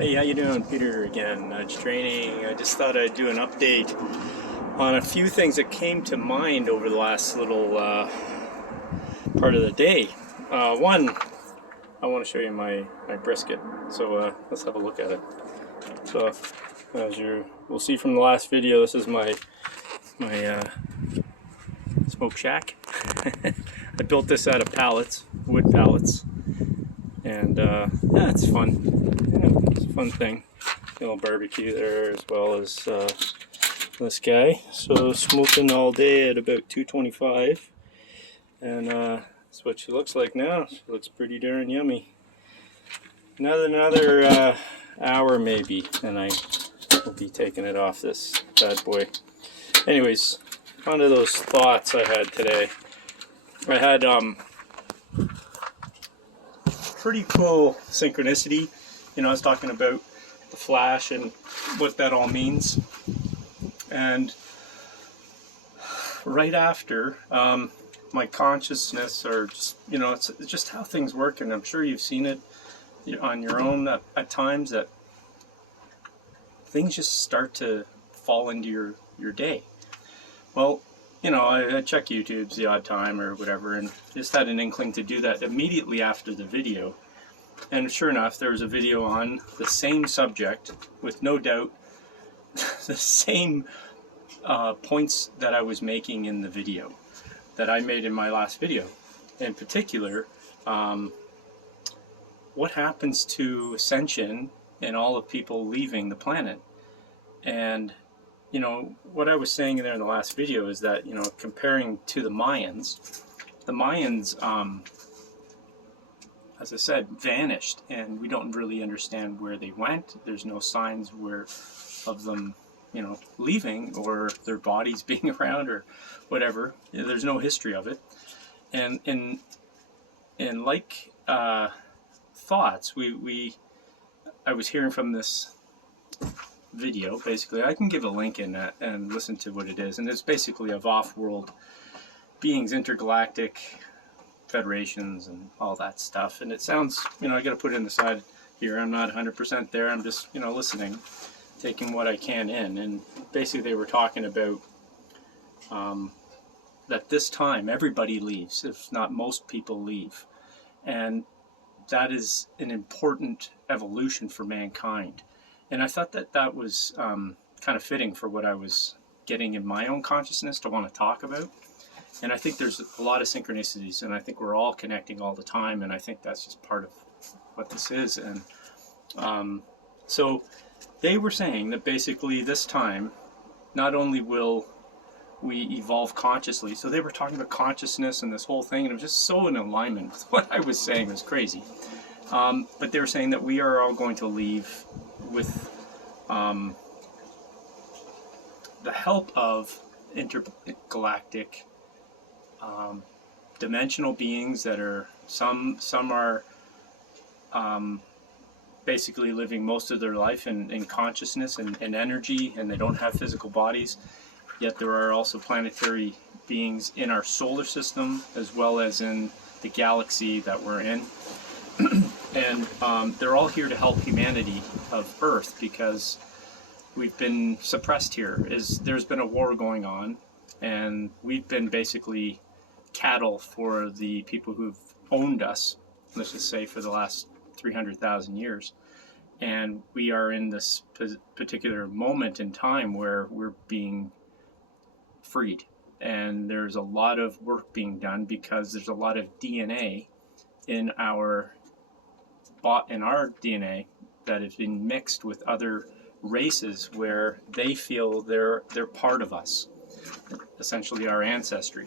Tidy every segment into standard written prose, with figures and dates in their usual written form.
Hey, how you doing? Peter again, Nudge Training. I just thought I'd do an update on a few things that came to mind over the last little part of the day. One, I want to show you my brisket, so let's have a look at it. So, as you will see from the last video, this is my smoke shack. I built this out of pallets, wood pallets, and yeah, it's fun. It's a fun thing. A little barbecue there, as well as this guy. So smoking all day at about 225, and that's what she looks like now. She looks pretty darn yummy. Another hour maybe, and I will be taking it off this bad boy. Anyways, onto those thoughts I had today. I had pretty cool synchronicity. You know, I was talking about the flash and what that all means. And right after, my consciousness, or just, you know, it's just how things work, and I'm sure you've seen it on your own at times, that things just start to fall into your day. Well, you know, I check YouTube's the odd time or whatever, and just had an inkling to do that immediately after the video. And sure enough, there was a video on the same subject, with no doubt the same points that I was making in the video that I made in my last video. In particular, what happens to ascension and all the people leaving the planet. And you know, what I was saying there in the last video is that, you know, comparing to the Mayans, as I said, vanished, and we don't really understand where they went. There's no signs of them, you know, leaving, or their bodies being around, or whatever. There's no history of it. And like thoughts, I was hearing from this video. Basically, I can give a link in that and listen to what it is, and it's basically of off-world beings, intergalactic federations and all that stuff. And it sounds, you know, I got to put it in the side here, I'm not 100% there, I'm just, you know, listening, taking what I can in. And basically they were talking about that this time everybody leaves, if not most people leave, and that is an important evolution for mankind. And I thought that that was kind of fitting for what I was getting in my own consciousness to want to talk about. And I think there's a lot of synchronicities, and I think we're all connecting all the time, and I think that's just part of what this is. And so they were saying that basically this time, not only will we evolve consciously, so they were talking about consciousness and this whole thing, and it was just so in alignment with what I was saying. It was crazy. But they were saying that we are all going to leave with the help of intergalactic dimensional beings that are, some are basically living most of their life in consciousness and energy, and they don't have physical bodies. Yet there are also planetary beings in our solar system, as well as in the galaxy that we're in. And they're all here to help humanity of Earth, because we've been suppressed here. There's been a war going on, and we've been basically cattle for the people who've owned us, let's just say for the last 300,000 years. And we are in this particular moment in time where we're being freed. And there's a lot of work being done, because there's a lot of DNA in our DNA that has been mixed with other races, where they feel they're part of us, essentially our ancestry.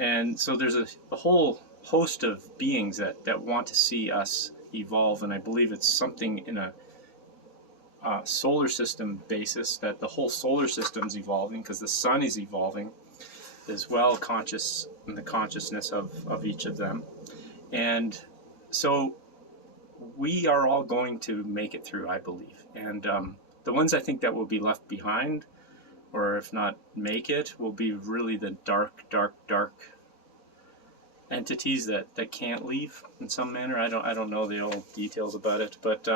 And so there's a whole host of beings that want to see us evolve, and I believe it's something in a solar system basis, that the whole solar system's evolving, because the sun is evolving as well, conscious in the consciousness of each of them. And so we are all going to make it through, I believe. And the ones I think that will be left behind, or if not make it, will be really the dark entities that can't leave in some manner. I don't know the old details about it, but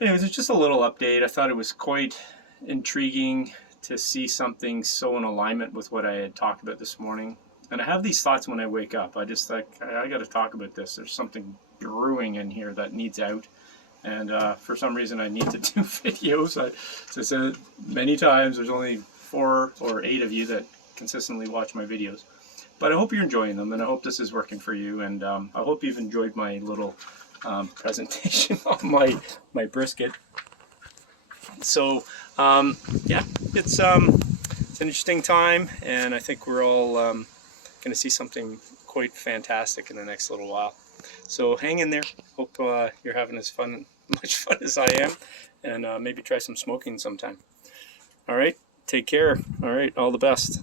anyways, it's just a little update. I thought it was quite intriguing to see something so in alignment with what I had talked about this morning. And I have these thoughts when I wake up. I just like, I got to talk about this. There's something brewing in here that needs out. And for some reason, I need to do videos. As I said many times, there's only 4 or 8 of you that consistently watch my videos. But I hope you're enjoying them, and I hope this is working for you. And I hope you've enjoyed my little presentation on my brisket. So yeah, it's an interesting time, and I think we're all going to see something quite fantastic in the next little while. So hang in there. Hope you're having as much fun as I am, and maybe try some smoking sometime. All right, take care. All right, all the best.